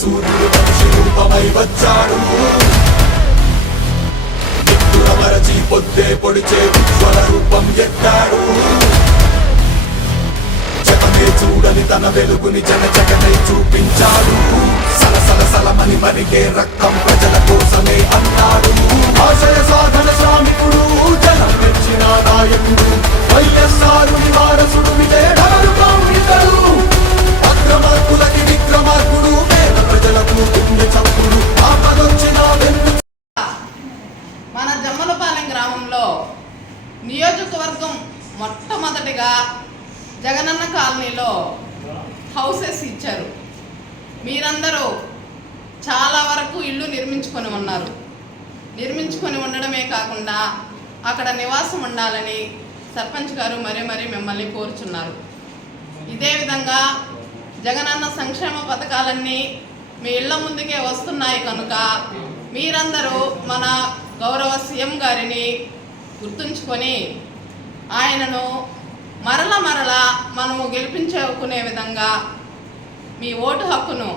సూర్యుడు పక్షి రూపమై వచ్చాడు. నిప్పుల మరచి పొద్దే పొడిచే ఉజ్వల రూపం ఎత్తాడు. జగమే చూడని తన వెలుగుని జన జగనై చూపించాడు. సలసల సలమని మరిగే రక్తం ప్రజల కోసమే అన్నాడు. ఆశయ సాధ మొట్టమొదటిగా జగనన్న కాలనీలో హౌసెస్ ఇచ్చారు. మీరందరూ చాలా వరకు ఇల్లు నిర్మించుకొని ఉన్నారు. నిర్మించుకొని ఉండడమే కాకుండా అక్కడ నివాసం ఉండాలని సర్పంచ్ గారు మరీ మరీ మిమ్మల్ని కోరుచున్నారు. ఇదే విధంగా జగనన్న సంక్షేమ పథకాలన్నీ మీ ఇళ్ళ ముందుకే వస్తున్నాయి కనుక మీరందరూ మన గౌరవ సీఎం గారిని గుర్తుంచుకొని ఆయనను మరల మరల మనము గెలిపించుకునే విధంగా మీ ఓటు హక్కును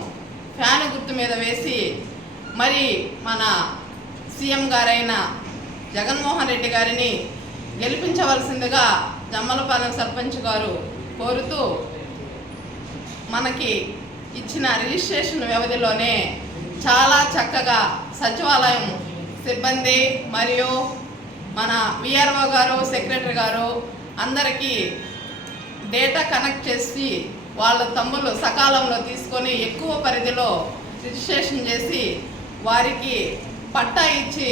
ఫ్యాన్ గుర్తు మీద వేసి మరి మన సీఎం గారైన జగన్మోహన్ రెడ్డి గారిని గెలిపించవలసిందిగా జమ్మలపాలెం సర్పంచ్ గారు కోరుతూ మనకి ఇచ్చిన రిజిస్ట్రేషన్ వ్యవధిలోనే చాలా చక్కగా సచివాలయం సిబ్బంది మరియు మన విఆర్ఓ గారు సెక్రటరీ గారు అందరికీ డేటా కనెక్ట్ చేసి వాళ్ళ తమ్ములు సకాలంలో తీసుకొని ఎక్కువ పరిధిలో రిజిస్ట్రేషన్ చేసి వారికి పట్టా ఇచ్చి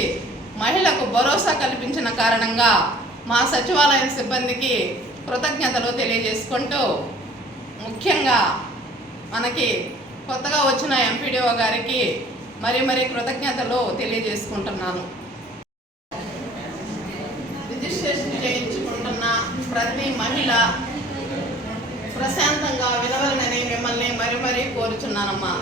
మహిళకు భరోసా కల్పించిన కారణంగా మా సచివాలయం సిబ్బందికి కృతజ్ఞతలు తెలియజేసుకుంటూ ముఖ్యంగా మనకి కొత్తగా వచ్చిన ఎంపీడీఓ గారికి మరి మరి కృతజ్ఞతలు తెలియజేసుకుంటున్నాను. రిజిస్ట్రేషన్ చేయించుకుంటున్న ప్రతి మహిళ ప్రశాంతంగా వినవలనని మిమ్మల్ని మరి మరీ కోరుచున్నానమ్మా.